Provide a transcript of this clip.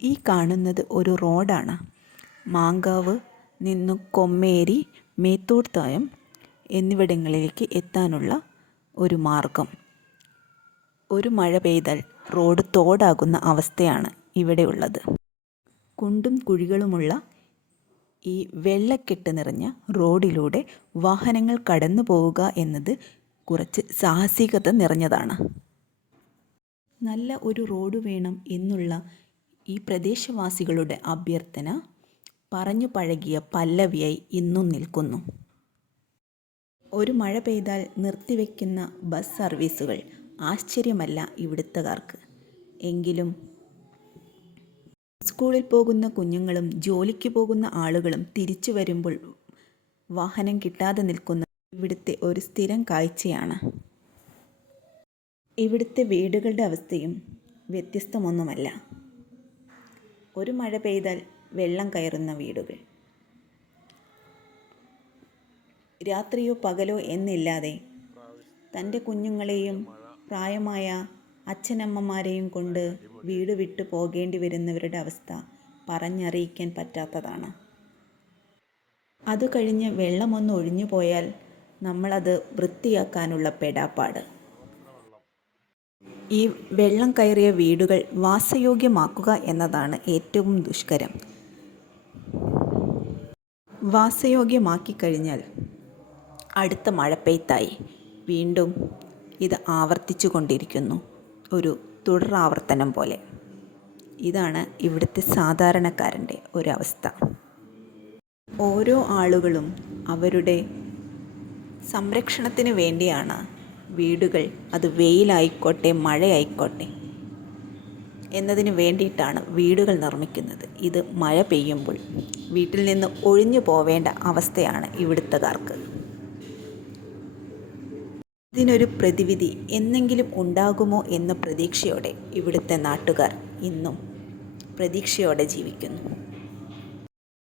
ഈ കാണുന്നത് ഒരു റോഡാണ്. മാങ്കാവ് നിന്നും കൊമ്മേരി മേത്തോട്ടായം എന്നിവിടങ്ങളിലേക്ക് എത്താനുള്ള ഒരു മാർഗം. ഒരു മഴ പെയ്താൽ റോഡ് തോടാകുന്ന അവസ്ഥയാണ് ഇവിടെയുള്ളത് കുണ്ടും കുഴികളുമുള്ള ഈ വെള്ളക്കെട്ട് നിറഞ്ഞ റോഡിലൂടെ വാഹനങ്ങൾ കടന്നു പോവുക എന്നത് കുറച്ച് സാഹസികത നിറഞ്ഞതാണ്. നല്ല ഒരു റോഡ് വേണം എന്നുള്ള ഈ പ്രദേശവാസികളുടെ അഭ്യർത്ഥന പറഞ്ഞു പഴകിയ പല്ലവിയായി ഇന്നും നിൽക്കുന്നു. ഒരു മഴ പെയ്താൽ നിർത്തിവെക്കുന്ന ബസ് സർവീസുകൾ ആശ്ചര്യമല്ല ഇവിടുത്തുകാർക്ക്. എങ്കിലും സ്കൂളിൽ പോകുന്ന കുഞ്ഞുങ്ങളും ജോലിക്ക് പോകുന്ന ആളുകളും തിരിച്ചു വരുമ്പോൾ വാഹനം കിട്ടാതെ നിൽക്കുന്ന ഇവിടുത്തെ ഒരു സ്ഥിരം കാഴ്ചയാണ്. ഇവിടുത്തെ വീടുകളുടെ അവസ്ഥയും വ്യത്യസ്തമൊന്നുമല്ല. ഒരു മഴ പെയ്താൽ വെള്ളം കയറുന്ന വീടുകൾ. രാത്രിയോ പകലോ എന്നില്ലാതെ തന്റെ കുഞ്ഞുങ്ങളെയും പ്രായമായ അച്ഛനമ്മമാരെയും കൊണ്ട് വീട് വിട്ടു പോകേണ്ടി വരുന്നവരുടെ അവസ്ഥ പറഞ്ഞറിയിക്കാൻ പറ്റാത്തതാണ്. അത് കഴിഞ്ഞ് വെള്ളമൊന്ന് ഒഴിഞ്ഞു പോയാൽ നമ്മളത് വൃത്തിയാക്കാനുള്ള പെടാപ്പാട്. ഈ വെള്ളം കയറിയ വീടുകൾ വാസയോഗ്യമാക്കുക എന്നതാണ് ഏറ്റവും ദുഷ്കരം. വാസയോഗ്യമാക്കി കഴിഞ്ഞാൽ അടുത്ത മഴപ്പെയ്ത്തായി വീണ്ടും ഇത് ആവർത്തിച്ചു കൊണ്ടിരിക്കുന്നു. ഒരു തുടരാവർത്തനം പോലെ. ഇതാണ് ഇവിടുത്തെ സാധാരണക്കാരന്റെ ഒരവസ്ഥ. ഓരോ ആളുകളും അവരുടെ സംരക്ഷണത്തിന് വേണ്ടിയാണ് വീടുകൾ അത് വെയിലായിക്കോട്ടെ മഴയായിക്കോട്ടെ. എന്നതിന് വേണ്ടിയിട്ടാണ് വീടുകൾ നിർമ്മിക്കുന്നത്. ഇത് മഴ പെയ്യുമ്പോൾ വീട്ടിൽ നിന്ന് ഒഴിഞ്ഞു പോവേണ്ട അവസ്ഥയാണ് ഇവിടുത്തുകാർക്ക്. ഇതിനൊരു പ്രതിവിധി എന്നെങ്കിലും ഉണ്ടാകുമോ എന്ന പ്രതീക്ഷയോടെ ഇവിടുത്തെ നാട്ടുകാർ ഇന്നും പ്രതീക്ഷയോടെ ജീവിക്കുന്നു.